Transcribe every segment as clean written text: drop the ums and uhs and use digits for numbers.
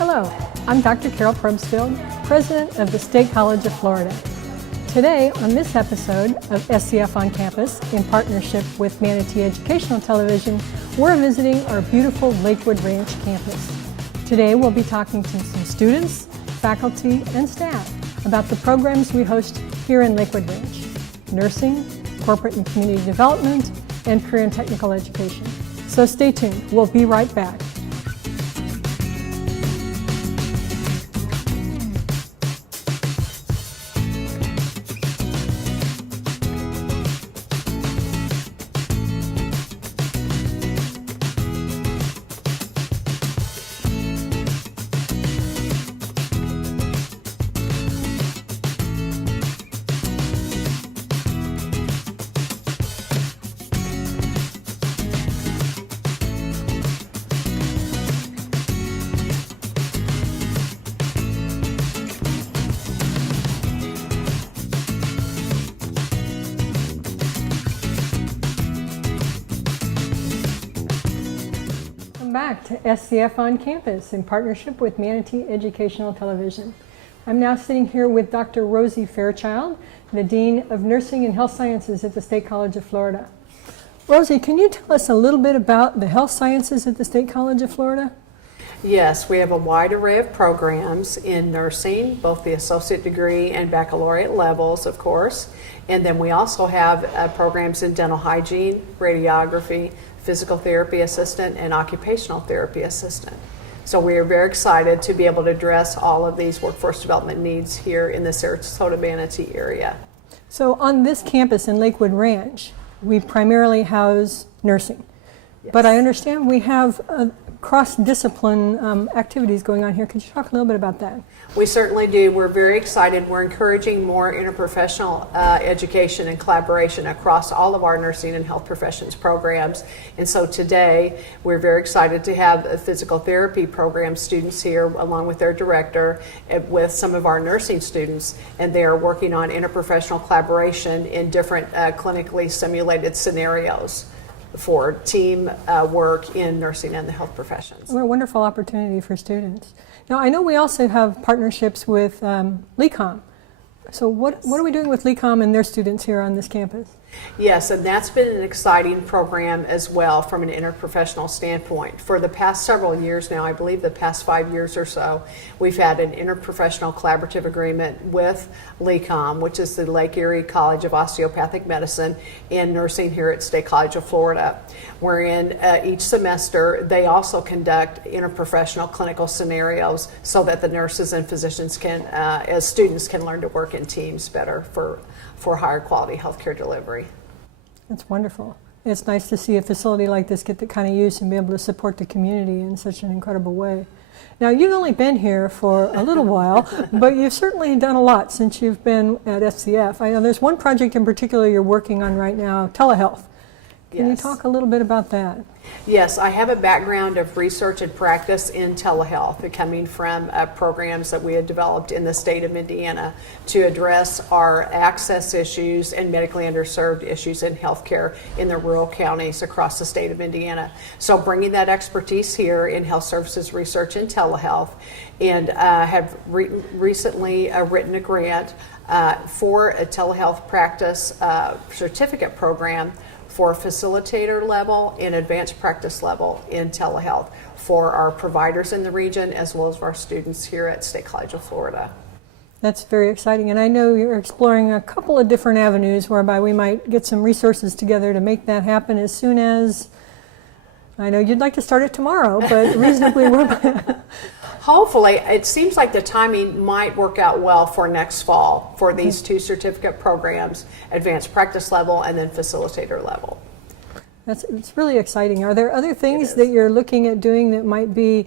Hello, I'm Dr. Carol Probstfield, President of the State College of Florida. Today, on this episode of SCF On Campus, in partnership with Manatee Educational Television, we're visiting our beautiful Lakewood Ranch campus. Today, we'll be talking to some students, faculty, and staff about the programs we host here in Lakewood Ranch: nursing, corporate and community development, and career and technical education. So stay tuned. We'll be right back. Back to SCF On Campus in partnership with Manatee Educational Television. I'm now sitting here with Dr. Rosie Fairchild, the Dean of Nursing and Health Sciences at the State College of Florida. Rosie, can you tell us a little bit about the health sciences at the State College of Florida? Yes, we have a wide array of programs in nursing, both the associate degree and baccalaureate levels, of course. And then we also have programs in dental hygiene, radiography, physical therapy assistant, and occupational therapy assistant. So we are very excited to be able to address all of these workforce development needs here in the Sarasota-Manatee area. So on this campus in Lakewood Ranch, we primarily house nursing. Yes. But I understand we have cross-discipline activities going on here. Could you talk a little bit about that? We certainly do. We're very excited. We're encouraging more interprofessional education and collaboration across all of our nursing and health professions programs. And so today, we're very excited to have a physical therapy program students here, along with their director, with some of our nursing students, and they are working on interprofessional collaboration in different clinically simulated scenarios for team work in nursing and the health professions. What a wonderful opportunity for students. Now, I know we also have partnerships with LECOM. So what are we doing with LECOM and their students here on this campus? Yes, and that's been an exciting program as well from an interprofessional standpoint. For the past several years now, I believe the past 5 years or so, we've had an interprofessional collaborative agreement with LECOM, which is the Lake Erie College of Osteopathic Medicine and Nursing here at State College of Florida, wherein each semester they also conduct interprofessional clinical scenarios so that the nurses and physicians can, as students, can learn to work in teams better for higher quality healthcare delivery. That's wonderful. It's nice to see a facility like this get the kind of use and be able to support the community in such an incredible way. Now, you've only been here for a little while, but you've certainly done a lot since you've been at SCF. I know there's one project in particular you're working on right now, telehealth. Can you talk a little bit about that? Yes, I have a background of research and practice in telehealth, coming from programs that we had developed in the state of Indiana to address our access issues and medically underserved issues in healthcare in the rural counties across the state of Indiana. So bringing that expertise here in health services research and telehealth, and have recently written a grant for a telehealth practice certificate program for facilitator level and advanced practice level in telehealth for our providers in the region as well as our students here at State College of Florida. That's very exciting, and I know you're exploring a couple of different avenues whereby we might get some resources together to make that happen as soon as, I know you'd like to start it tomorrow, but reasonably Hopefully, it seems like the timing might work out well for next fall for these two certificate programs, advanced practice level and then facilitator level. It's really exciting. Are there other things that you're looking at doing that might be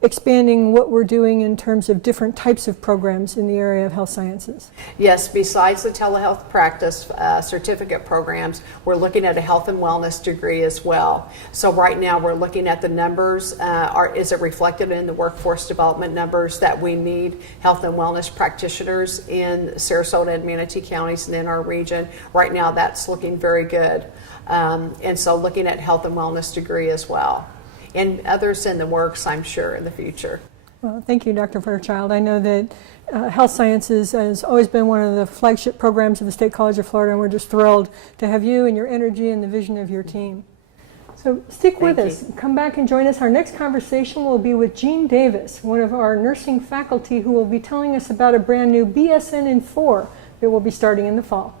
expanding what we're doing in terms of different types of programs in the area of health sciences? Yes, besides the telehealth practice certificate programs, we're looking at a health and wellness degree as well. So right now we're looking at the numbers. Is it reflected in the workforce development numbers that we need health and wellness practitioners in Sarasota and Manatee counties and in our region? Right now that's looking very good. And so looking at health and wellness degree as well. And others in the works, I'm sure, in the future. Well, thank you, Dr. Fairchild. I know that health sciences has always been one of the flagship programs of the State College of Florida, and we're just thrilled to have you and your energy and the vision of your team. So stick with us. Come back and join us. Our next conversation will be with Jean Davis, one of our nursing faculty, who will be telling us about a brand new BSN in 4 that will be starting in the fall.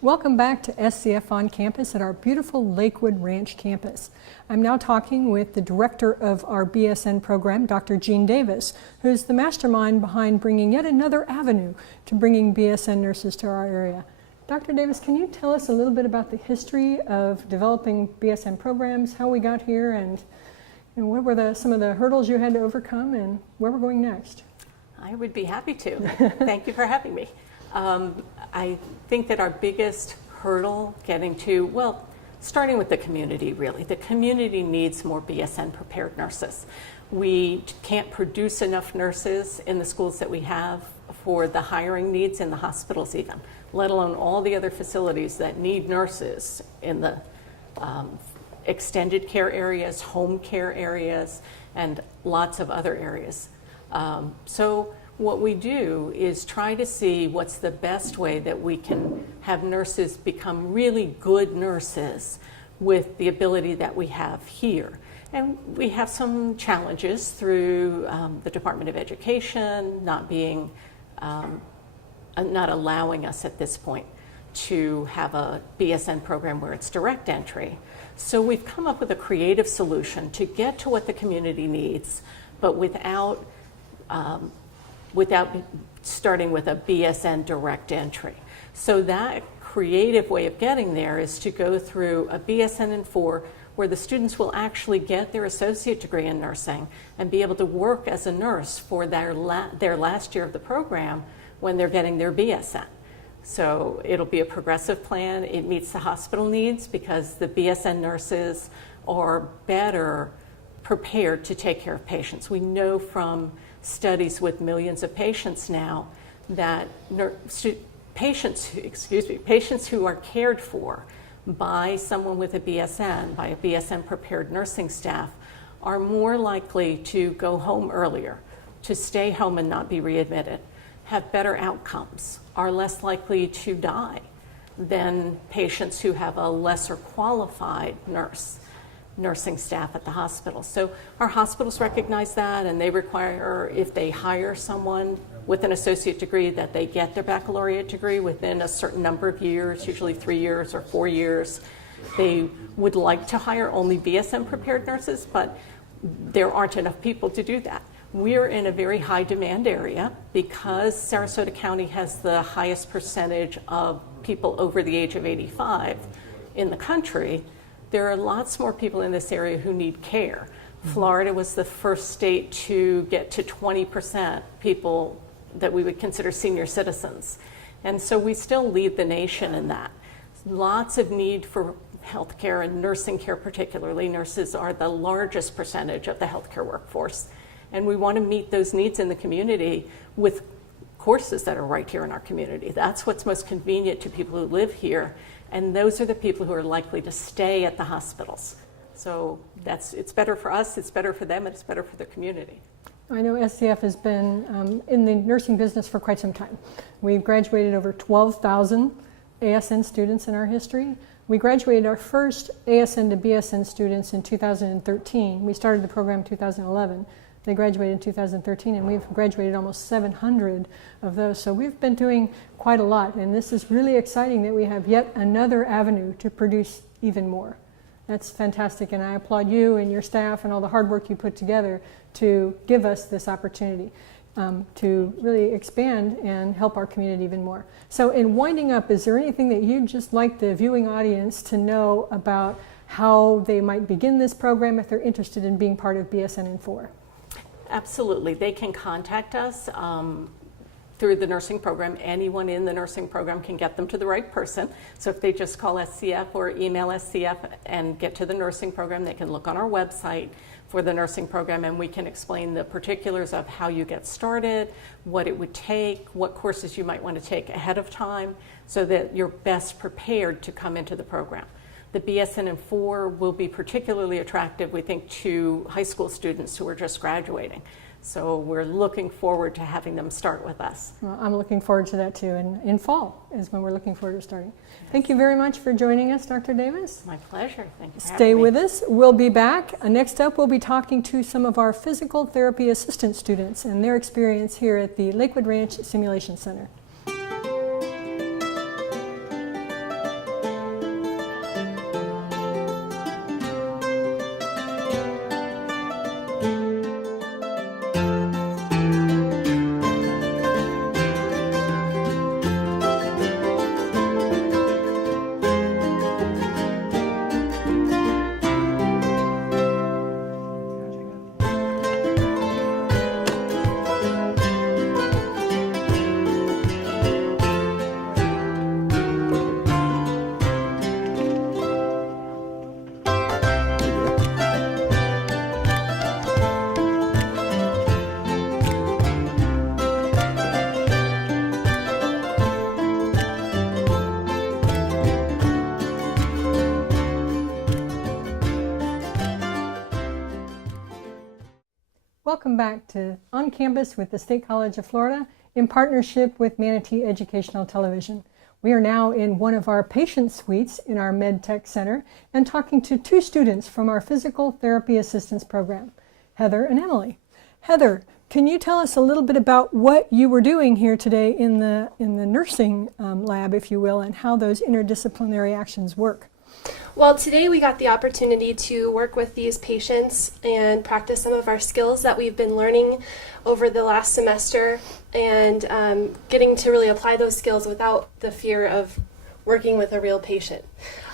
Welcome back to SCF On Campus at our beautiful Lakewood Ranch campus. I'm now talking with the director of our BSN program, Dr. Jean Davis, who's the mastermind behind bringing yet another avenue to bringing BSN nurses to our area. Dr. Davis, can you tell us a little bit about the history of developing BSN programs, how we got here, and what were some of the hurdles you had to overcome, and where we're going next? I would be happy to. Thank you for having me. I think that our biggest hurdle starting with the community, really. The community needs more BSN prepared nurses. We can't produce enough nurses in the schools that we have for the hiring needs in the hospitals even, let alone all the other facilities that need nurses in the extended care areas, home care areas, and lots of other areas. So what we do is try to see what's the best way that we can have nurses become really good nurses with the ability that we have here. And we have some challenges through the Department of Education not allowing us at this point to have a BSN program where it's direct entry. So we've come up with a creative solution to get to what the community needs, but without starting with a BSN direct entry. So that creative way of getting there is to go through a BSN in 4 where the students will actually get their associate degree in nursing and be able to work as a nurse for their last year of the program when they're getting their BSN. So it'll be a progressive plan. It meets the hospital needs because the BSN nurses are better prepared to take care of patients. We know from studies with millions of patients now that patients who are cared for by someone with a BSN, by a BSN prepared nursing staff, are more likely to go home earlier, to stay home and not be readmitted, have better outcomes, are less likely to die than patients who have a lesser qualified nursing staff at the hospital. So our hospitals recognize that, and they require, if they hire someone with an associate degree, that they get their baccalaureate degree within a certain number of years, usually 3 years or 4 years. They would like to hire only BSN prepared nurses, but there aren't enough people to do that. We're in a very high demand area because Sarasota County has the highest percentage of people over the age of 85 in the country. There are lots more people in this area who need care. Florida was the first state to get to 20% people that we would consider senior citizens. And so we still lead the nation in that. lots of need for healthcare and nursing care particularly. Nurses are the largest percentage of the healthcare workforce. And we want to meet those needs in the community with courses that are right here in our community. That's what's most convenient to people who live here. And those are the people who are likely to stay at the hospitals. So it's better for us, it's better for them, and it's better for the community. I know SCF has been in the nursing business for quite some time. We've graduated over 12,000 ASN students in our history. We graduated our first ASN to BSN students in 2013. We started the program in 2011. They graduated in 2013, and we've graduated almost 700 of those. So we've been doing quite a lot, and this is really exciting that we have yet another avenue to produce even more. That's fantastic, and I applaud you and your staff and all the hard work you put together to give us this opportunity to really expand and help our community even more. So in winding up, is there anything that you'd just like the viewing audience to know about how they might begin this program if they're interested in being part of BSN in 4? Absolutely. They can contact us through the nursing program. Anyone in the nursing program can get them to the right person. So if they just call SCF or email SCF and get to the nursing program, they can look on our website for the nursing program, and we can explain the particulars of how you get started, what it would take, what courses you might want to take ahead of time so that you're best prepared to come into the program. The BSN in 4 will be particularly attractive, we think, to high school students who are just graduating. So we're looking forward to having them start with us. Well, I'm looking forward to that too, and in fall is when we're looking forward to starting. Yes. Thank you very much for joining us, Dr. Davis. My pleasure. Thank you for Stay having me. with us. We'll be back. Next up, we'll be talking to some of our physical therapy assistant students and their experience here at the Lakewood Ranch Simulation Center. Welcome back to On Campus with the State College of Florida in partnership with Manatee Educational Television. We are now in one of our patient suites in our MedTech Center and talking to two students from our Physical Therapy Assistance Program, Heather and Emily. Heather, can you tell us a little bit about what you were doing here today in the nursing lab, if you will, and how those interdisciplinary actions work? Well, today we got the opportunity to work with these patients and practice some of our skills that we've been learning over the last semester and getting to really apply those skills without the fear of working with a real patient,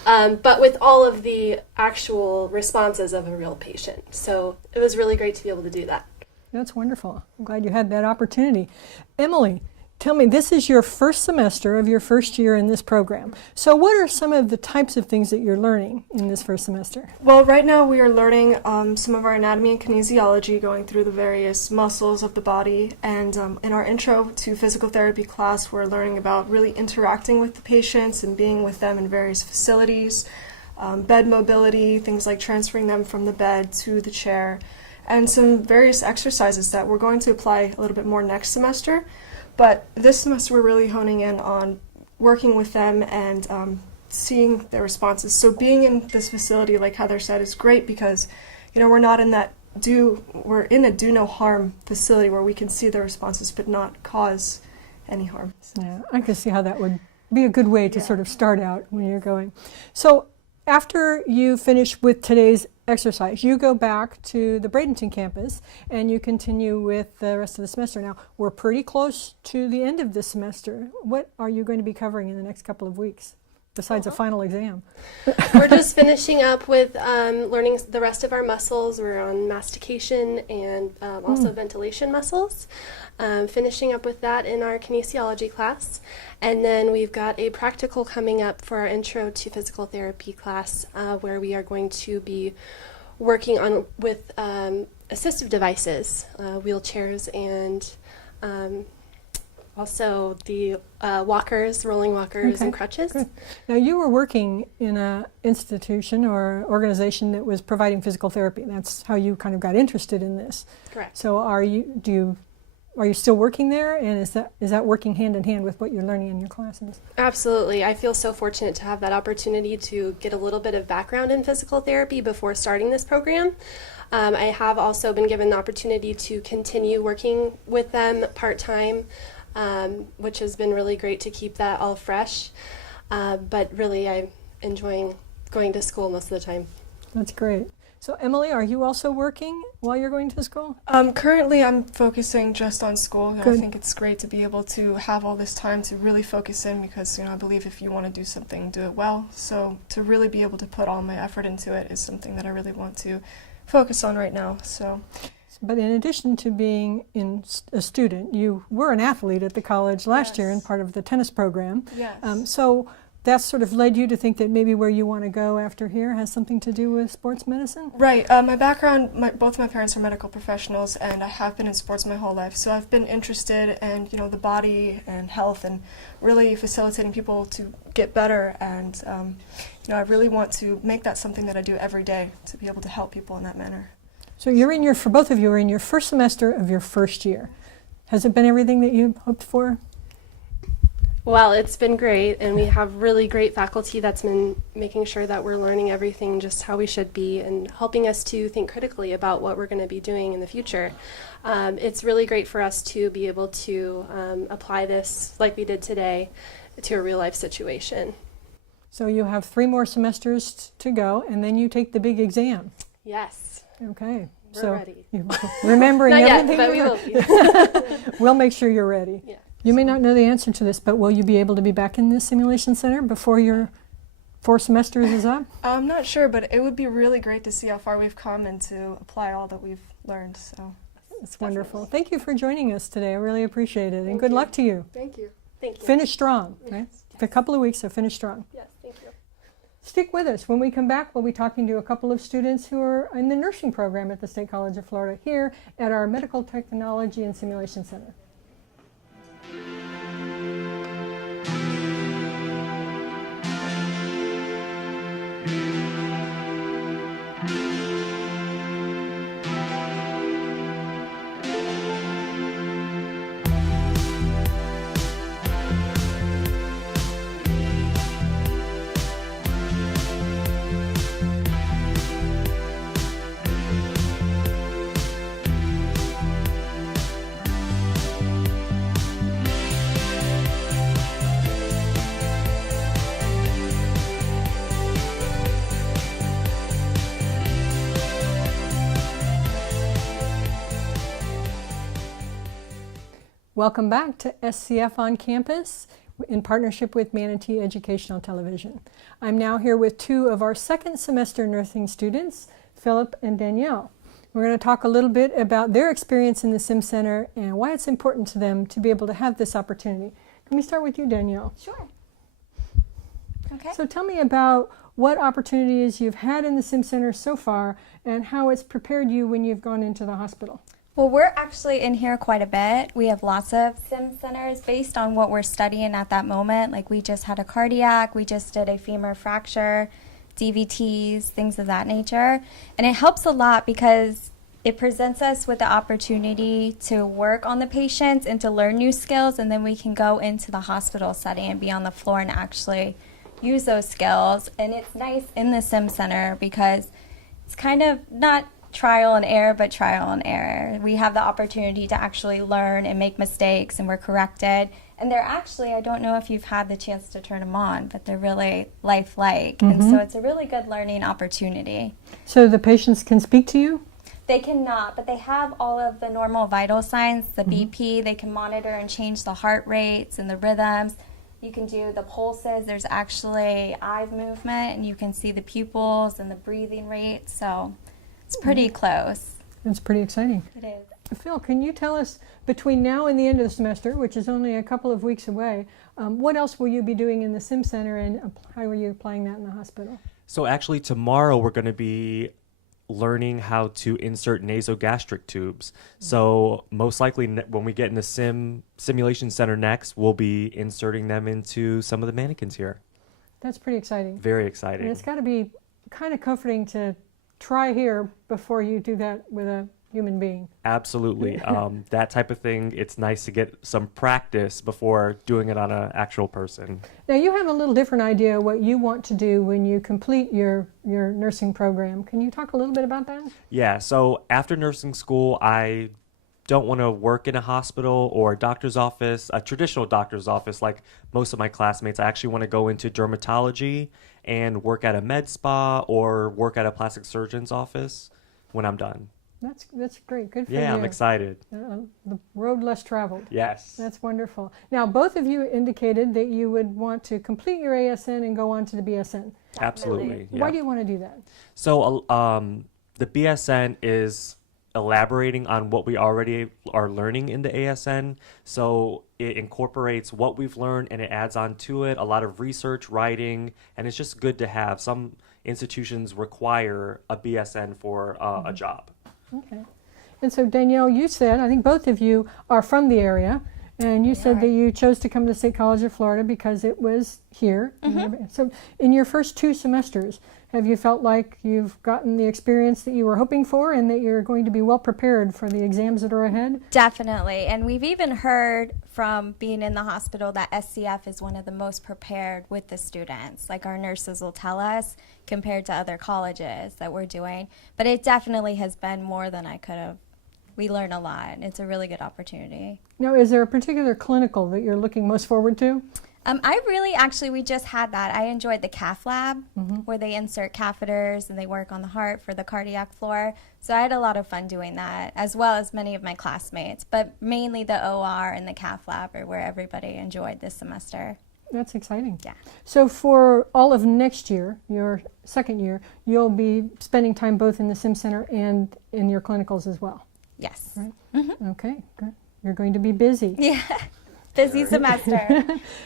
but with all of the actual responses of a real patient. So it was really great to be able to do that. That's wonderful. I'm glad you had that opportunity. Emily, tell me, this is your first semester of your first year in this program. So what are some of the types of things that you're learning in this first semester? Well, right now we are learning some of our anatomy and kinesiology, going through the various muscles of the body. And in our intro to physical therapy class, we're learning about really interacting with the patients and being with them in various facilities, bed mobility, things like transferring them from the bed to the chair, and some various exercises that we're going to apply a little bit more next semester. But this semester we're really honing in on working with them and seeing their responses. So being in this facility, like Heather said, is great because, you know, we're in a do no harm facility where we can see the responses but not cause any harm. Yeah, I can see how that would be a good way to sort of start out when you're going. So after you finish with today's exercise, you go back to the Bradenton campus and you continue with the rest of the semester. Now, we're pretty close to the end of the semester. What are you going to be covering in the next couple of weeks? besides a final exam? We're just finishing up with learning the rest of our muscles. We're on mastication and also ventilation muscles. Finishing up with that in our kinesiology class. And then we've got a practical coming up for our intro to physical therapy class where we are going to be working on with assistive devices, wheelchairs, and also the walkers, rolling walkers, and crutches. Good. Now, you were working in an institution or organization that was providing physical therapy. That's how you kind of got interested in this. Correct. So, are you still working there, and is that working hand in hand with what you're learning in your classes? Absolutely. I feel so fortunate to have that opportunity to get a little bit of background in physical therapy before starting this program. I have also been given the opportunity to continue working with them part-time, which has been really great to keep that all fresh. But really, I'm enjoying going to school most of the time. That's great. So, Emily, are you also working while you're going to school? Currently, I'm focusing just on school. Good. I think it's great to be able to have all this time to really focus in because, I believe if you want to do something, do it well. So to really be able to put all my effort into it is something that I really want to focus on right now. So. But in addition to being a student, you were an athlete at the college last year and part of the tennis program. Yes. So that sort of led you to think that maybe where you want to go after here has something to do with sports medicine? Right. My background, both my parents are medical professionals, and I have been in sports my whole life. So I've been interested in, the body and health and really facilitating people to get better. And, I really want to make that something that I do every day to be able to help people in that manner. So for both of you are in your first semester of your first year. Has it been everything that you hoped for? Well, it's been great, and we have really great faculty that's been making sure that we're learning everything just how we should be and helping us to think critically about what we're going to be doing in the future. It's really great for us to be able to apply this, like we did today, to a real-life situation. So you have 3 more semesters to go, and then you take the big exam. Yes. Okay. We're ready. You're remembering Not yet, everything. but we will be. We'll make sure you're ready. Yeah. You may not know the answer to this, but will you be able to be back in this simulation center before your 4 semesters is up? I'm not sure, but it would be really great to see how far we've come and to apply all that we've learned. So It's wonderful. Thank you for joining us today. I really appreciate it. And good luck to you. Thank you. Thank you. Finish strong. Right? For a couple of weeks, so finish strong. Yes, thank you. Stick with us. When we come back, we'll be talking to a couple of students who are in the nursing program at the State College of Florida here at our Medical Technology and Simulation Center. Welcome back to SCF On Campus in partnership with Manatee Educational Television. I'm now here with 2 of our second semester nursing students, Philip and Danielle. We're going to talk a little bit about their experience in the Sim Center and why it's important to them to be able to have this opportunity. Let me start with you, Danielle. Sure. Okay. So tell me about what opportunities you've had in the Sim Center so far and how it's prepared you when you've gone into the hospital. Well, we're actually in here quite a bit. We have lots of sim centers based on what we're studying at that moment. Like we just had a cardiac, we just did a femur fracture, DVTs, things of that nature. And it helps a lot because it presents us with the opportunity to work on the patients and to learn new skills, and then we can go into the hospital setting and be on the floor and actually use those skills. And it's nice in the sim center because it's kind of not trial and error, but trial and error. We have the opportunity to actually learn and make mistakes, and we're corrected. And they're actually, I don't know if you've had the chance to turn them on, but they're really lifelike. And so it's a really good learning opportunity. So the patients can speak to you? They cannot, but they have all of the normal vital signs, the BP. They can monitor and change the heart rates and the rhythms. You can do the pulses. There's actually eye movement, and you can see the pupils and the breathing rate. So it's pretty close. It's pretty exciting. It is. Phil, can you tell us, between now and the end of the semester, which is only a couple of weeks away, what else will you be doing in the Sim Center, and how are you applying that in the hospital? So actually tomorrow we're going to be learning how to insert nasogastric tubes. So most likely when we get in the simulation center next, we'll be inserting them into some of the mannequins here. That's pretty exciting. Very exciting. And it's got to be kind of comforting to try here before you do that with a human being. Absolutely. That type of thing, it's nice to get some practice before doing it on an actual person. Now, you have a little different idea what you want to do when you complete your nursing program. Can you talk a little bit about that? Yeah, so after nursing school, I don't want to work in a hospital or a doctor's office, a traditional doctor's office like most of my classmates. I actually want to go into dermatology and work at a med spa or work at a plastic surgeon's office when I'm done. That's great. Good for you. Yeah, I'm excited. The road less traveled. Yes. That's wonderful. Now, both of you indicated that you would want to complete your ASN and go on to the BSN. Absolutely. Yeah. Why do you want to do that? So the BSN is elaborating on what we already are learning in the ASN. So it incorporates what we've learned and it adds on to it a lot of research, writing, and it's just good to have. Some institutions require a BSN for a job. Okay. And so, Danielle, you said, I think both of you are from the area, and you said that you chose to come to State College of Florida because it was here. So in your first 2 semesters, have you felt like you've gotten the experience that you were hoping for and that you're going to be well prepared for the exams that are ahead? Definitely. And we've even heard from being in the hospital that SCF is one of the most prepared with the students. Like our nurses will tell us compared to other colleges that we're doing. But it definitely has been more than I could have. We learn a lot. It's a really good opportunity. Now, is there a particular clinical that you're looking most forward to? We just had that. I enjoyed the cath lab where they insert catheters and they work on the heart for the cardiac floor. So I had a lot of fun doing that, as well as many of my classmates. But mainly the OR and the cath lab are where everybody enjoyed this semester. That's exciting. Yeah. So for all of next year, your second year, you'll be spending time both in the Sim Center and in your clinicals as well. Yes. Right? Okay, good. You're going to be busy. Yeah. Busy semester.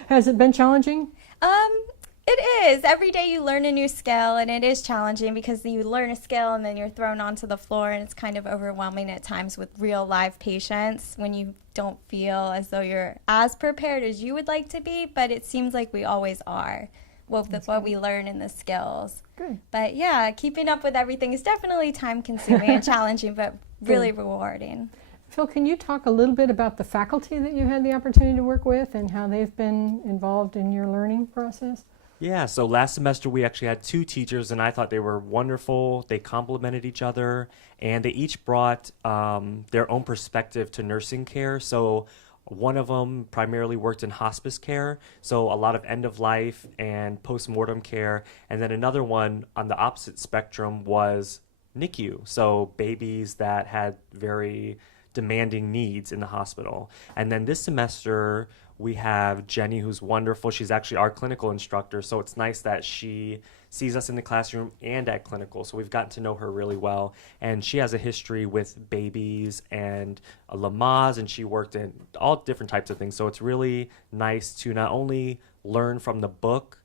Has it been challenging? It is. Every day you learn a new skill, and it is challenging because you learn a skill and then you're thrown onto the floor, and it's kind of overwhelming at times with real live patients when you don't feel as though you're as prepared as you would like to be, but it seems like we always are with what we learn in the skills. Good. But yeah, keeping up with everything is definitely time consuming and challenging, but really rewarding. Phil, can you talk a little bit about the faculty that you had the opportunity to work with and how they've been involved in your learning process? Yeah, so last semester we actually had 2 teachers and I thought they were wonderful. They complemented each other and they each brought their own perspective to nursing care. So one of them primarily worked in hospice care, so a lot of end of life and post-mortem care. And then another one on the opposite spectrum was NICU, so babies that had very demanding needs in the hospital. And then this semester we have Jenny, who's wonderful. She's actually our clinical instructor, so it's nice that she sees us in the classroom and at clinical, so we've gotten to know her really well. And she has a history with babies and Lamaze, and she worked in all different types of things, so it's really nice to not only learn from the book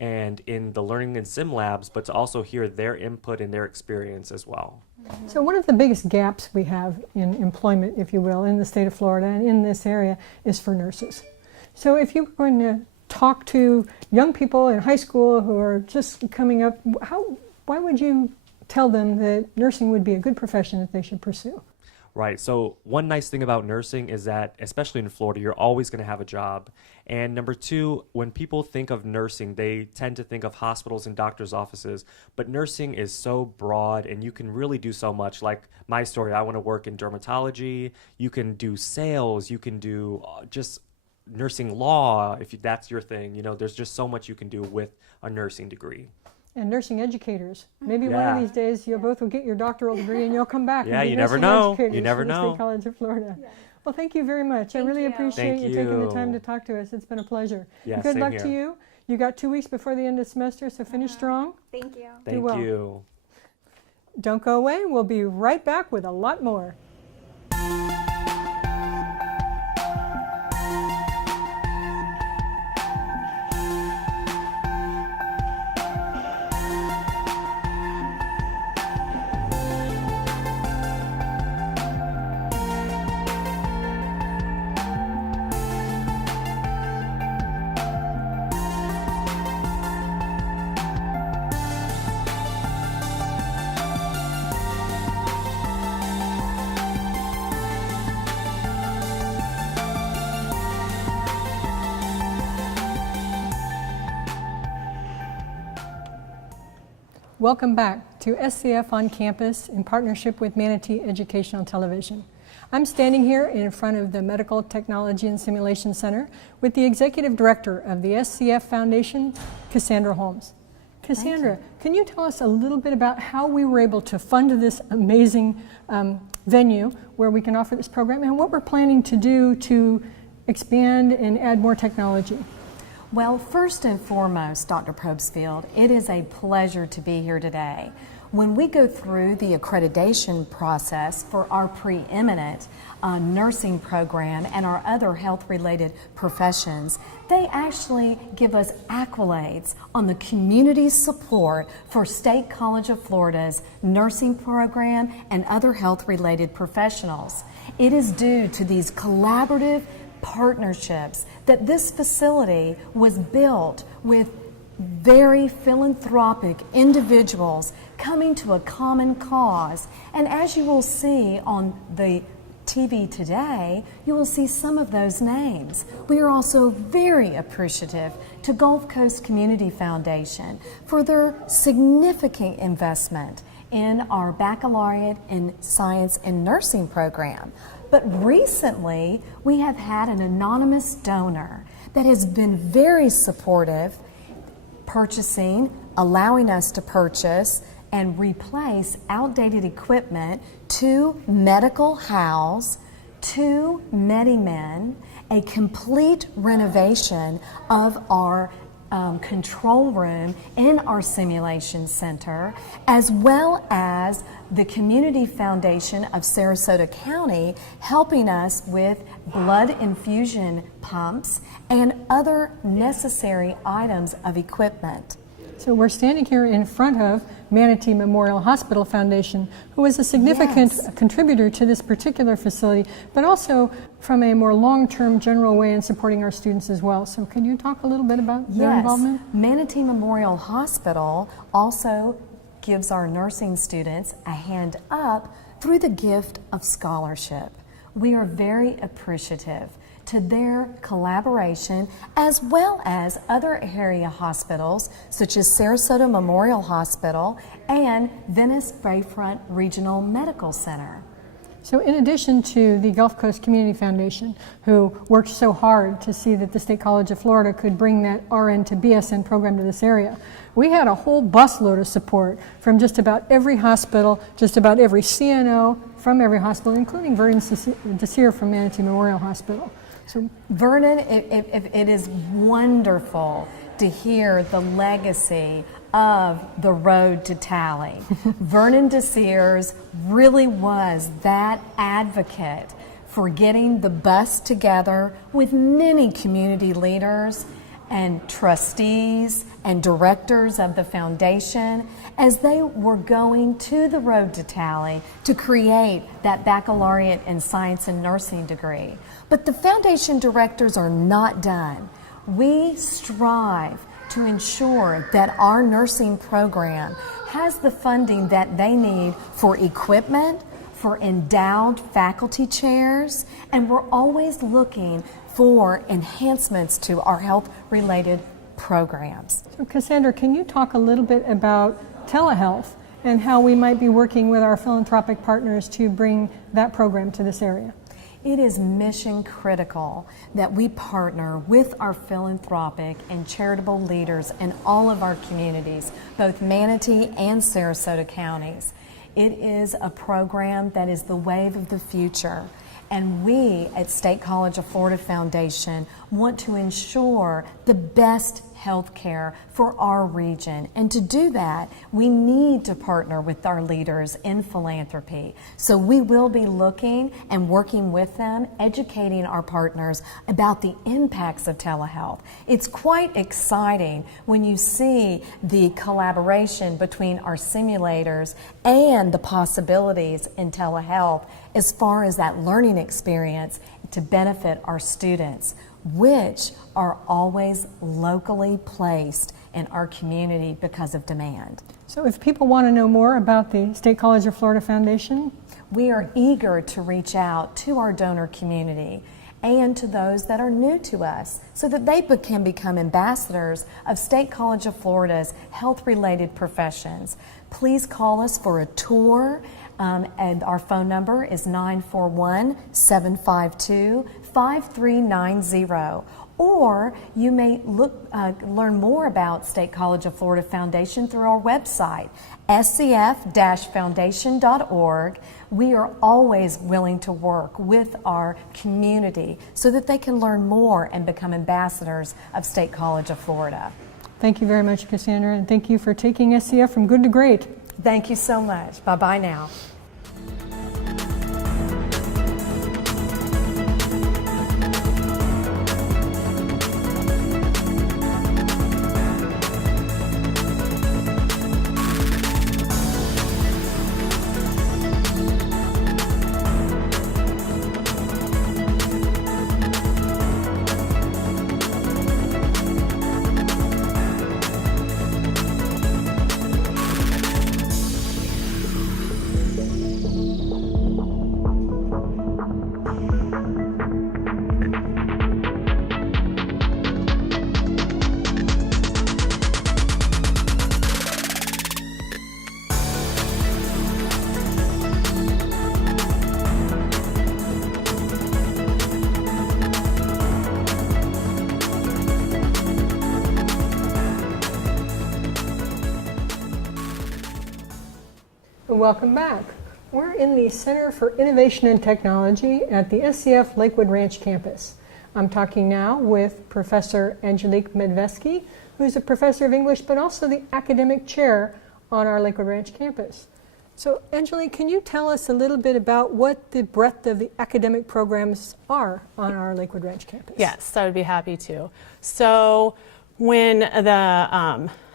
and in the learning and sim labs, but to also hear their input and their experience as well. So one of the biggest gaps we have in employment, if you will, in the state of Florida and in this area is for nurses. So if you were going to talk to young people in high school who are just coming up, why would you tell them that nursing would be a good profession that they should pursue? Right. So one nice thing about nursing is that, especially in Florida, you're always going to have a job. And number 2, when people think of nursing, they tend to think of hospitals and doctors' offices. But nursing is so broad and you can really do so much. Like my story, I want to work in dermatology. You can do sales. You can do just nursing law, if that's your thing. You know, there's just so much you can do with a nursing degree. And nursing educators. Maybe one of these days you both will get your doctoral degree and you'll come back. Yeah, and be you never nursing know. educators You never for the know. State College of Florida. Yeah. Well, thank you very much. I really you. appreciate Thank you taking the time you. to talk to us. It's been a pleasure. Yeah, Good same luck here. to you. You got 2 weeks before the end of the semester, so finish strong. Thank you. Thank well. you. Don't go away. We'll be right back with a lot more. Welcome back to SCF On Campus in partnership with Manatee Educational Television. I'm standing here in front of the Medical Technology and Simulation Center with the Executive Director of the SCF Foundation, Cassandra Holmes. Cassandra, can you tell us a little bit about how we were able to fund this amazing venue where we can offer this program and what we're planning to do to expand and add more technology? Well, first and foremost, Dr. Probstfield, it is a pleasure to be here today. When we go through the accreditation process for our preeminent nursing program and our other health-related professions, they actually give us accolades on the community support for State College of Florida's nursing program and other health-related professionals. It is due to these collaborative partnerships that this facility was built with very philanthropic individuals coming to a common cause. And as you will see on the TV today, you will see some of those names. We are also very appreciative to Gulf Coast Community Foundation for their significant investment in our baccalaureate in science and nursing program. But recently, we have had an anonymous donor that has been very supportive, purchasing, allowing us to purchase and replace outdated equipment to medical house, to MediMen, a complete renovation of our control room in our simulation center, as well as the Community Foundation of Sarasota County helping us with blood infusion pumps and other necessary items of equipment. So we're standing here in front of Manatee Memorial Hospital Foundation, who is a significant contributor to this particular facility, but also from a more long-term general way in supporting our students as well. So can you talk a little bit about their involvement? Manatee Memorial Hospital also gives our nursing students a hand up through the gift of scholarship. We are very appreciative to their collaboration, as well as other area hospitals such as Sarasota Memorial Hospital and Venice Bayfront Regional Medical Center. So in addition to the Gulf Coast Community Foundation, who worked so hard to see that the State College of Florida could bring that RN to BSN program to this area, we had a whole busload of support from just about every hospital, just about every CNO from every hospital, including Vernon Desir from Manatee Memorial Hospital. So Vernon, it is wonderful to hear the legacy of the road to Tally. Vernon Desirs really was that advocate for getting the bus together with many community leaders and trustees and directors of the foundation as they were going to the road to Tally to create that baccalaureate in science and nursing degree. But the foundation directors are not done. We strive to ensure that our nursing program has the funding that they need for equipment, for endowed faculty chairs, and we're always looking for enhancements to our health-related programs. So Cassandra, can you talk a little bit about telehealth and how we might be working with our philanthropic partners to bring that program to this area? It is mission critical that we partner with our philanthropic and charitable leaders in all of our communities, both Manatee and Sarasota counties. It is a program that is the wave of the future, And we at State College of Florida Foundation want to ensure the best health care for our region. And to do that, we need to partner with our leaders in philanthropy. So we will be looking and working with them, educating our partners about the impacts of telehealth. It's quite exciting when you see the collaboration between our simulators and the possibilities in telehealth as far as that learning experience to benefit our students, which are always locally placed in our community because of demand. So if people want to know more about the State College of Florida Foundation, we are eager to reach out to our donor community and to those that are new to us so that they can become ambassadors of State College of Florida's health-related professions. Please call us for a tour, and our phone number is 941-752-5390. Or you may learn more about State College of Florida Foundation through our website, scf-foundation.org. We are always willing to work with our community so that they can learn more and become ambassadors of State College of Florida. thank you very much, Cassandra, and thank you for taking SCF from good to great. Thank you so much. Bye-bye now. Welcome back. We're in the Center for Innovation and Technology at the SCF Lakewood Ranch campus. I'm talking now with Professor Angelique Medveski, who's a professor of English but also the academic chair on our Lakewood Ranch campus. So Angelique, can you tell us a little bit about what the breadth of the academic programs are on our Lakewood Ranch campus? Yes, I would be happy to. So when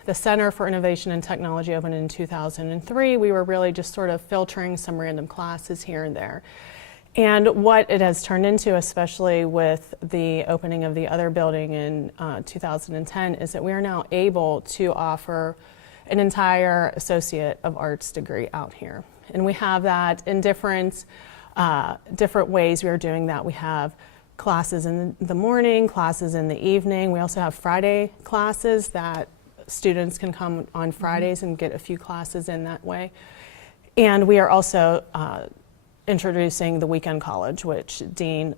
the Center for Innovation and Technology opened in 2003, we were really just sort of filtering some random classes here and there. And what it has turned into, especially with the opening of the other building in 2010, is that we are now able to offer an entire Associate of Arts degree out here. And we have that in different ways we are doing that. We have classes in the morning, classes in the evening. We also have Friday classes that students can come on Fridays and get a few classes in that way. And we are also introducing the weekend college, which Dean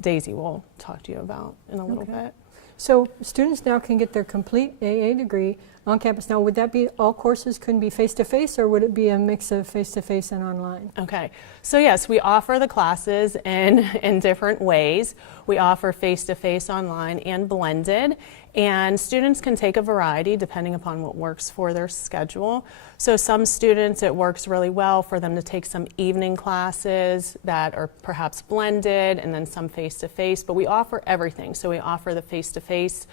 Daisy will talk to you about in a little bit. So students now can get their complete AA degree on campus. Now, would that be all courses couldn't be face-to-face, or would it be a mix of face-to-face and online? Okay, so yes, we offer the classes in different ways. We offer face-to-face, online, and blended. And students can take a variety depending upon what works for their schedule. So some students, it works really well for them to take some evening classes that are perhaps blended, and then some face-to-face, but we offer everything. So we offer the face-to-face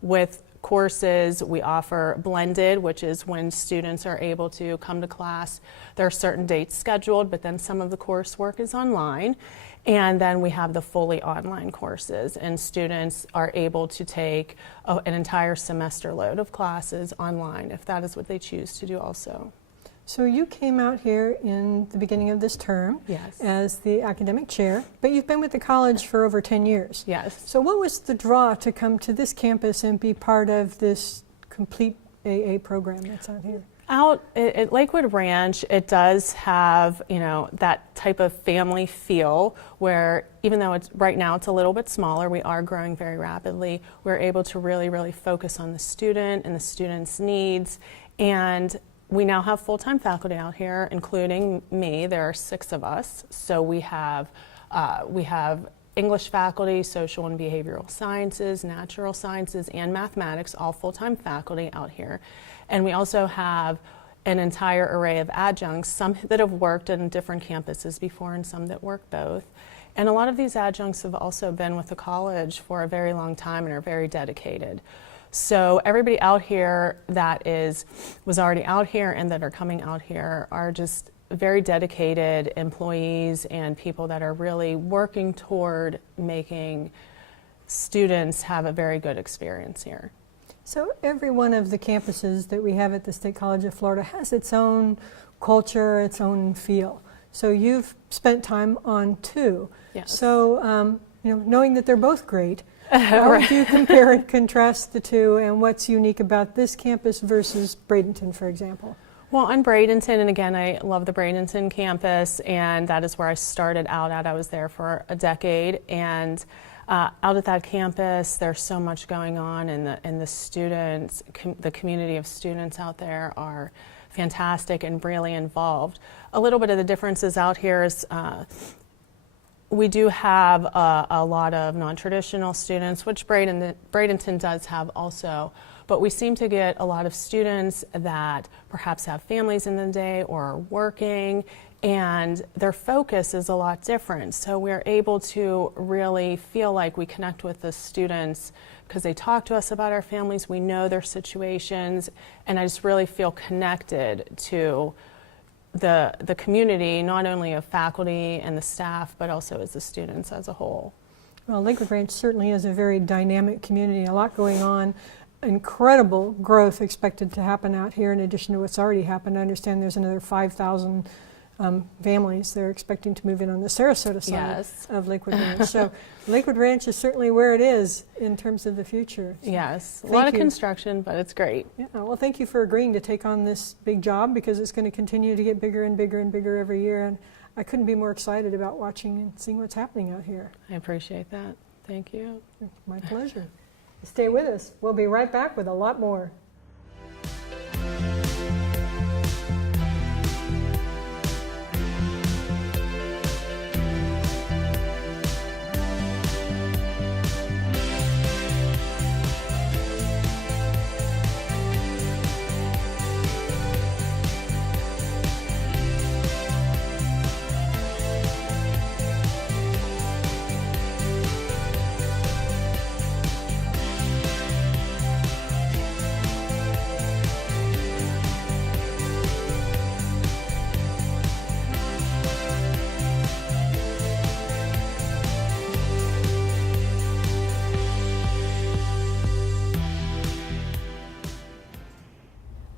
with courses. We offer blended, which is when students are able to come to class. There are certain dates scheduled, but then some of the coursework is online. And then we have the fully online courses, and students are able to take an entire semester load of classes online if that is what they choose to do also. So you came out here in the beginning of this term Yes. as the academic chair, but you've been with the college for over 10 years. Yes. So what was the draw to come to this campus and be part of this complete AA program that's out here? Out at Lakewood Ranch, it does have, that type of family feel where even though it's right now it's a little bit smaller, we are growing very rapidly. We're able to really, really focus on the student and the student's needs. And we now have full-time faculty out here, including me. There are 6 of us. So we have We have English faculty, social and behavioral sciences, natural sciences, and mathematics, all full-time faculty out here. And we also have an entire array of adjuncts, some that have worked in different campuses before and some that work both. And a lot of these adjuncts have also been with the college for a very long time and are very dedicated. So everybody out here that was already out here and that are coming out here are just very dedicated employees and people that are really working toward making students have a very good experience here. So every one of the campuses that we have at the State College of Florida has its own culture, its own feel. So you've spent time on two. Yes. So knowing that they're both great, how would you compare and contrast the two, and what's unique about this campus versus Bradenton, for example? Well, on Bradenton, and again, I love the Bradenton campus, and that is where I started out at. I was there for a decade, and out at that campus, there's so much going on, and the students, the community of students out there are fantastic and really involved. A little bit of the differences out here is we do have a lot of non-traditional students, which Bradenton does have also. But we seem to get a lot of students that perhaps have families in the day or are working, and their focus is a lot different. So we're able to really feel like we connect with the students because they talk to us about our families, we know their situations, and I just really feel connected to the community, not only of faculty and the staff, but also as the students as a whole. Well, Lakewood Ranch certainly is a very dynamic community, a lot going on. Incredible growth expected to happen out here in addition to what's already happened. I understand there's another 5,000 families they're expecting to move in on the Sarasota side of Lakewood Ranch. So Lakewood Ranch is certainly where it is in terms of the future. So yes, a lot of construction, but it's great. Yeah, well, thank you for agreeing to take on this big job because it's going to continue to get bigger and bigger and bigger every year. And I couldn't be more excited about watching and seeing what's happening out here. I appreciate that. Thank you. My pleasure. Stay with us. We'll be right back with a lot more.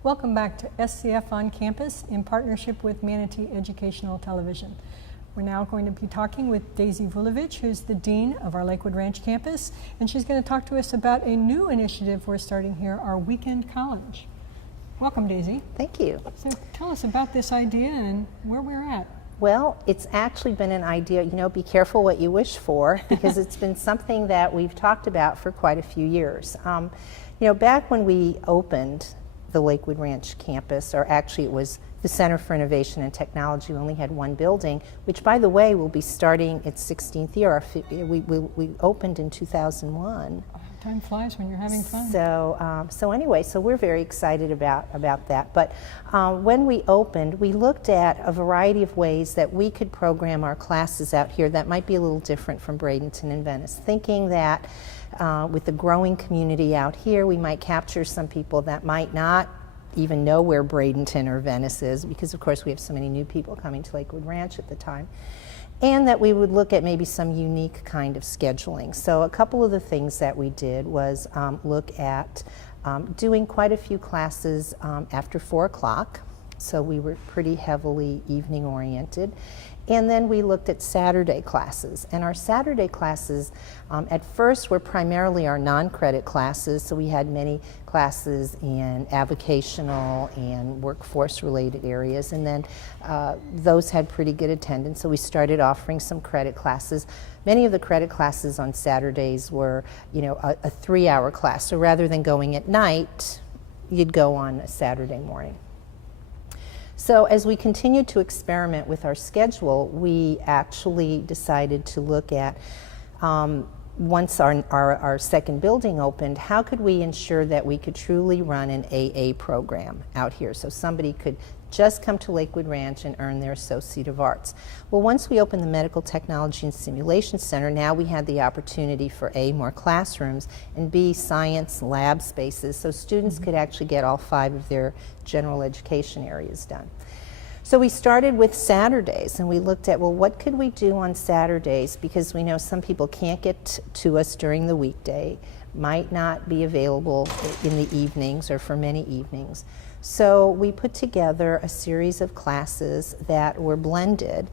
Welcome back to SCF On Campus in partnership with Manatee Educational Television. We're now going to be talking with Daisy Vulovich, who's the Dean of our Lakewood Ranch campus, and she's going to talk to us about a new initiative we're starting here, our Weekend College. Welcome, Daisy. Thank you. So tell us about this idea and where we're at. Well, it's actually been an idea, be careful what you wish for, because it's been something that we've talked about for quite a few years. Back when we opened the Lakewood Ranch campus, or actually it was the Center for Innovation and Technology. We only had one building, which, by the way, will be starting its 16th year. We opened in 2001. Time flies when you're having fun. So anyway, we're very excited about that. But when we opened, we looked at a variety of ways that we could program our classes out here that might be a little different from Bradenton and Venice, thinking that with the growing community out here, we might capture some people that might not even know where Bradenton or Venice is, because of course we have so many new people coming to Lakewood Ranch at the time, and that we would look at maybe some unique kind of scheduling. So a couple of the things that we did was look at doing quite a few classes after 4 o'clock. So we were pretty heavily evening oriented. And then we looked at Saturday classes. And our Saturday classes at first were primarily our non-credit classes. So we had many classes in avocational and workforce related areas. And then those had pretty good attendance. So we started offering some credit classes. Many of the credit classes on Saturdays were, a 3-hour class. So rather than going at night, you'd go on a Saturday morning. So as we continued to experiment with our schedule, we actually decided to look at, once our second building opened, how could we ensure that we could truly run an AA program out here so somebody could just come to Lakewood Ranch and earn their Associate of Arts. Well, once we opened the Medical Technology and Simulation Center, now we had the opportunity for A, more classrooms, and B, science lab spaces, so students could actually get all 5 of their general education areas done. So we started with Saturdays, and we looked at, well, what could we do on Saturdays, because we know some people can't get to us during the weekday, might not be available in the evenings or for many evenings. So we put together a series of classes that were blended,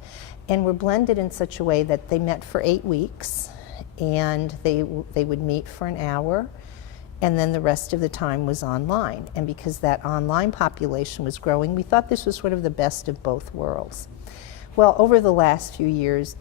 and were blended in such a way that they met for 8 weeks, and they would meet for an hour, and then the rest of the time was online. And because that online population was growing, we thought this was sort of the best of both worlds. Well, over the last few years,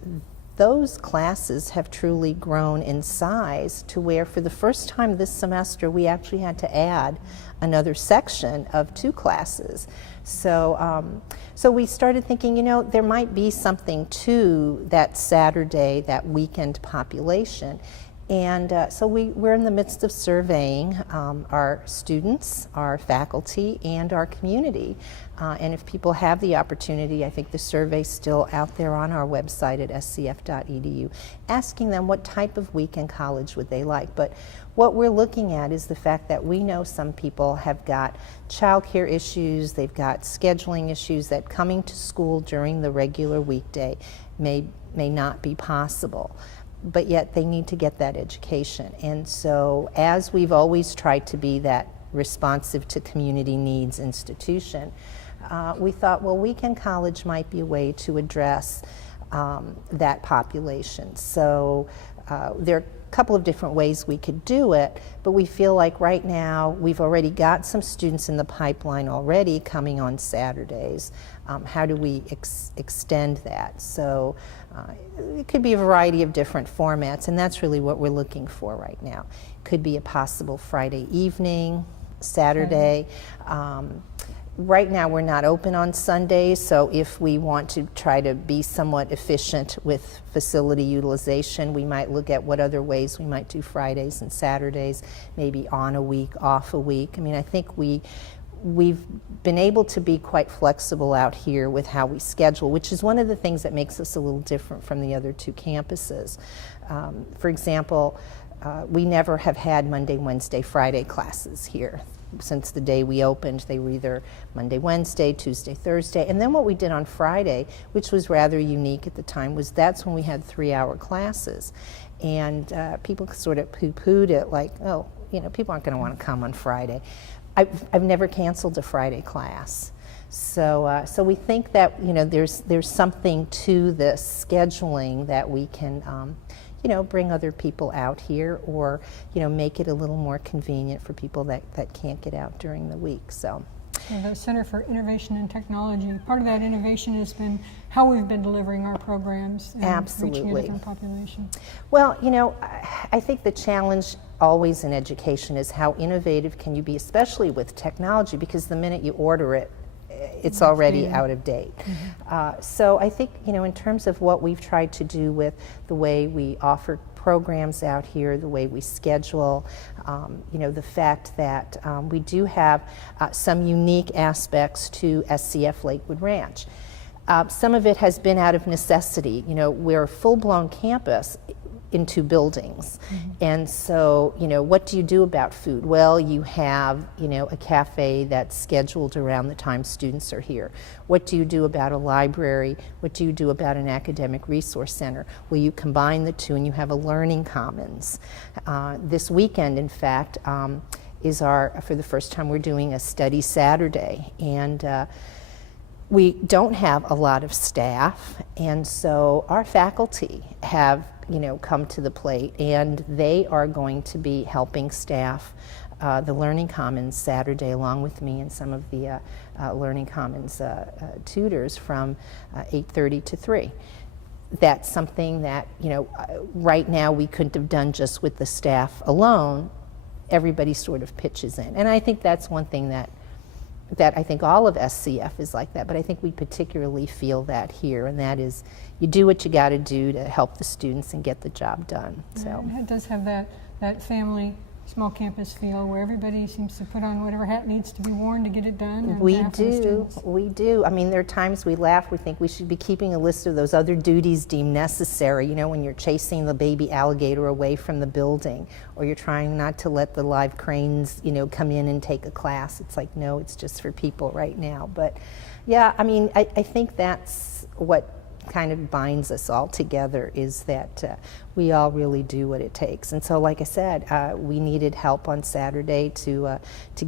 those classes have truly grown in size to where for the first time this semester we actually had to add another section of 2 classes. So, so we started thinking, you know, there might be something to that Saturday, that weekend population. And so we're in the midst of surveying our students, our faculty, and our community. And if people have the opportunity, I think the survey's still out there on our website at scf.edu, asking them what type of weekend college would they like. But what we're looking at is the fact that we know some people have got childcare issues, they've got scheduling issues, that coming to school during the regular weekday may not be possible, but yet they need to get that education. And so, as we've always tried to be that responsive to community needs institution, we thought, well, weekend college might be a way to address that population. So there are a couple of different ways we could do it, but we feel like right now we've already got some students in the pipeline already coming on Saturdays. How do we extend that? So it could be a variety of different formats, and that's really what we're looking for right now. Could be a possible Friday evening, Saturday. Right now we're not open on Sundays, so if we want to try to be somewhat efficient with facility utilization, we might look at what other ways we might do Fridays and Saturdays, maybe on a week, off a week. I mean, I think we've been able to be quite flexible out here with how we schedule, which is one of the things that makes us a little different from the other 2 campuses. For example, we never have had Monday, Wednesday, Friday classes here. Since the day we opened, they were either Monday, Wednesday, Tuesday, Thursday. And then what we did on Friday, which was rather unique at the time, was that's when we had 3-hour classes. And people sort of poo-pooed it like, oh, you know, people aren't going to want to come on Friday. I've never canceled a Friday class. So so we think that, you know, there's something to this scheduling that we can you know, bring other people out here, or, you know, make it a little more convenient for people that can't get out during the week. So. And the Center for Innovation and Technology, part of that innovation has been how we've been delivering our programs and Absolutely. reaching a different population. Well, you know, I think the challenge always in education is how innovative can you be, especially with technology, because the minute you order it, it's already out of date. So I think, you know, in terms of what we've tried to do with the way we offer programs out here, the way we schedule, you know, the fact that we do have some unique aspects to SCF Lakewood Ranch. Some of it has been out of necessity. You know, we're a full-blown campus in 2 buildings. And so, you know, what do you do about food? Well, you have, you know, a cafe that's scheduled around the time students are here. What do you do about a library? What do you do about an academic resource center? Well, you combine the 2 and you have a learning commons. This weekend, in fact, is for the first time, we're doing a study Saturday. And we don't have a lot of staff, and so our faculty have, you know, come to the plate, and they are going to be helping staff the Learning Commons Saturday along with me and some of the Learning Commons tutors from 8:30 to 3. That's something that, you know, right now we couldn't have done just with the staff alone. Everybody sort of pitches in, and I think that's one thing that that I think all of SCF is like that, but I think we particularly feel that here, and that is you do what you got to do to help the students and get the job done. So It does have that family, small campus feel where everybody seems to put on whatever hat needs to be worn to get it done. on we behalf of the do, students. we do. I mean, there are times we laugh, we think we should be keeping a list of those other duties deemed necessary, you know, when you're chasing the baby alligator away from the building, or you're trying not to let the live cranes, you know, come in and take a class. It's like, no, it's just for people right now. But yeah, I mean, I think that's what kind of binds us all together, is that we all really do what it takes. And so, like I said, we needed help on Saturday to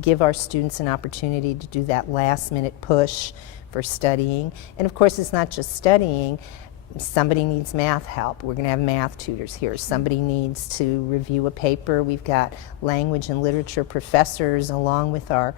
give our students an opportunity to do that last minute push for studying. And of course, it's not just studying. Somebody needs math help. We're going to have math tutors here. Somebody needs to review a paper. We've got language and literature professors along with our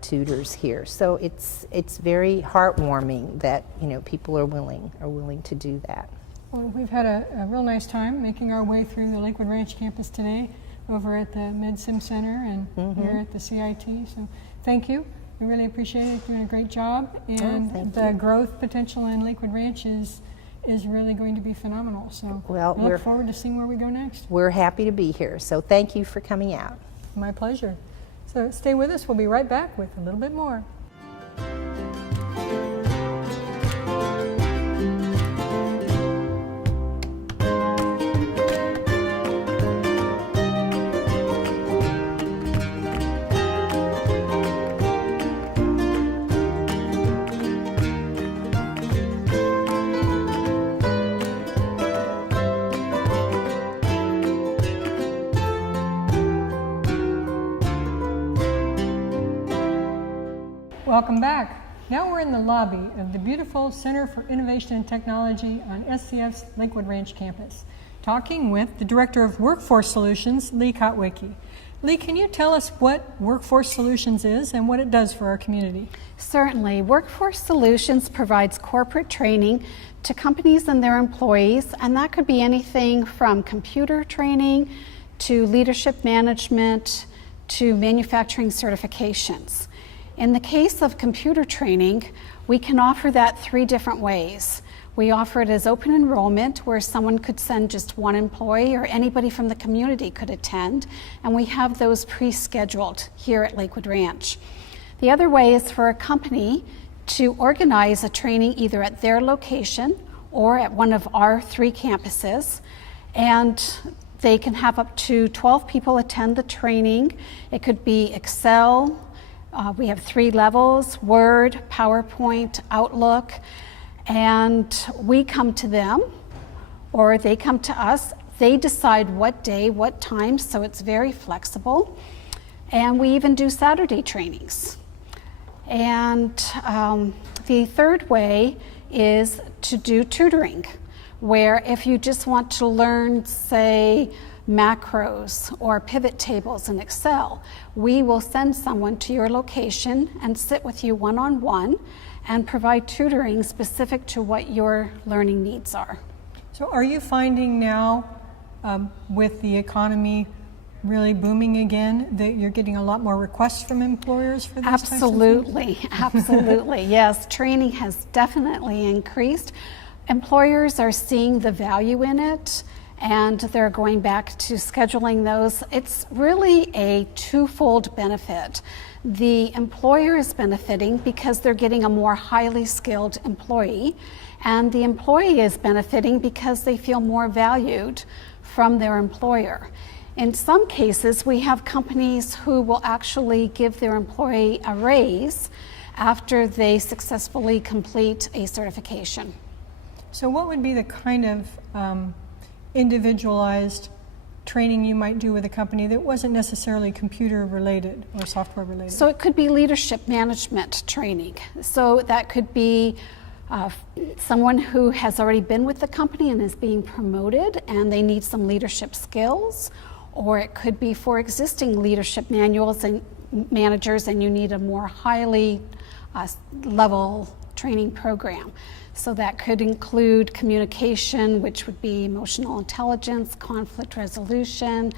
tutors here. So it's very heartwarming that, you know, people are willing to do that. Well, we've had a real nice time making our way through the Lakewood Ranch campus today over at the MedSim Center and here at the CIT. So thank you. We really appreciate it. Doing a great job. And the growth potential in Lakewood Ranch is really going to be phenomenal. So well, we look forward to seeing where we go next. We're happy to be here. So thank you for coming out. My pleasure. So stay with us. We'll be right back with a little bit more. Welcome back. Now we're in the lobby of the beautiful Center for Innovation and Technology on SCF's Lakewood Ranch campus, talking with the Director of Workforce Solutions, Lee Kotwicki. Lee, can you tell us what Workforce Solutions is and what it does for our community? Certainly. Workforce Solutions provides corporate training to companies and their employees, and that could be anything from computer training to leadership management to manufacturing certifications. In the case of computer training, we can offer that 3 different ways. We offer it as open enrollment, where someone could send just one employee or anybody from the community could attend, and we have those pre-scheduled here at Lakewood Ranch. The other way is for a company to organize a training either at their location or at one of our 3 campuses, and they can have up to 12 people attend the training. It could be Excel. We have 3 levels: Word, PowerPoint, Outlook, and we come to them or they come to us. They decide what day, what time, so it's very flexible. And we even do Saturday trainings. And the third way is to do tutoring, where if you just want to learn, say, macros or pivot tables in Excel, we will send someone to your location and sit with you one-on-one and provide tutoring specific to what your learning needs are. So are you finding now, with the economy really booming again, that you're getting a lot more requests from employers for these types of things? Absolutely. Yes, training has definitely increased. Employers are seeing the value in it, and they're going back to scheduling those. It's really a twofold benefit. The employer is benefiting because they're getting a more highly skilled employee, and the employee is benefiting because they feel more valued from their employer. In some cases, we have companies who will actually give their employee a raise after they successfully complete a certification. So what would be the kind of individualized training you might do with a company that wasn't necessarily computer related or software related? So it could be leadership management training. So that could be someone who has already been with the company and is being promoted and they need some leadership skills, or it could be for existing leadership manuals and managers and you need a more highly level training program. So that could include communication, which would be emotional intelligence, conflict resolution.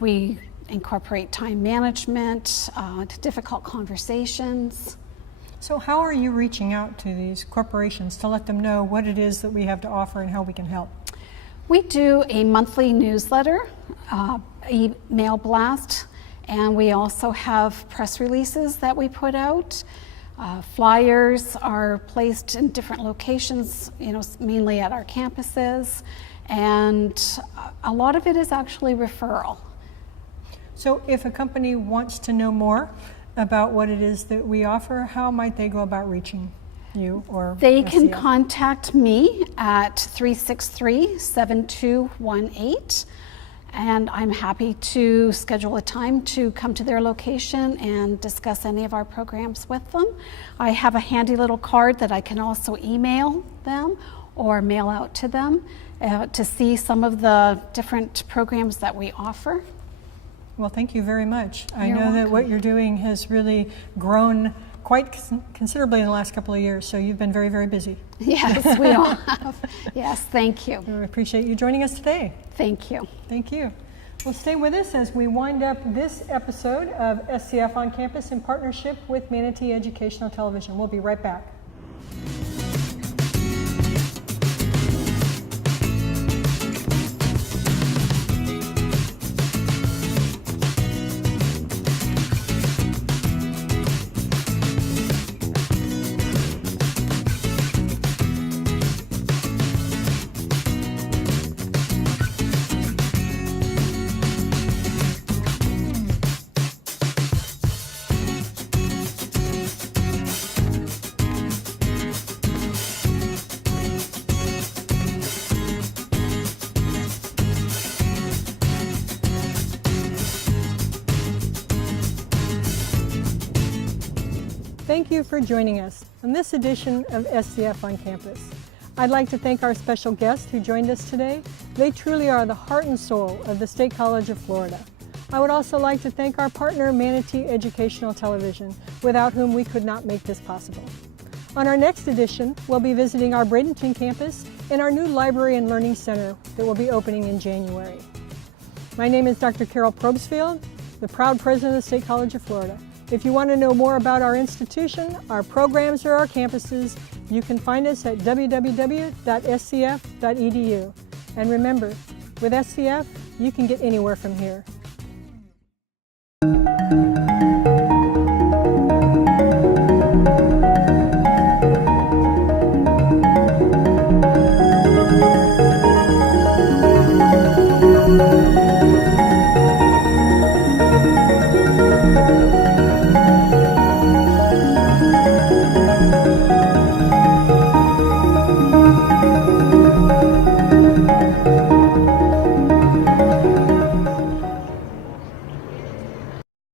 We incorporate time management, difficult conversations. So how are you reaching out to these corporations to let them know what it is that we have to offer and how we can help? We do a monthly newsletter, email blast, and we also have press releases that we put out. Flyers are placed in different locations, mainly at our campuses, and a lot of it is actually referral. So if a company wants to know more about what it is that we offer, how might they go about reaching you or They can SCF? contact me at 363-7218, and I'm happy to schedule a time to come to their location and discuss any of our programs with them. I have a handy little card that I can also email them or mail out to them to see some of the different programs that we offer. Well, thank you very much. I You're know that welcome. what you're doing has really grown quite considerably in the last couple of years, so you've been very, very busy. Yes, we all have. Yes, thank you. I appreciate you joining us today. Thank you. Thank you. Well, stay with us as we wind up this episode of SCF On Campus in partnership with Manatee Educational Television. We'll be right back. Thank you for joining us on this edition of SCF On Campus. I'd like to thank our special guests who joined us today. They truly are the heart and soul of the State College of Florida. I would also like to thank our partner, Manatee Educational Television, without whom we could not make this possible. On our next edition, we'll be visiting our Bradenton campus and our new Library and Learning Center that will be opening in January. My name is Dr. Carol Probsfield, the proud president of the State College of Florida. If you want to know more about our institution, our programs, or our campuses, you can find us at www.scf.edu. And remember, with SCF, you can get anywhere from here.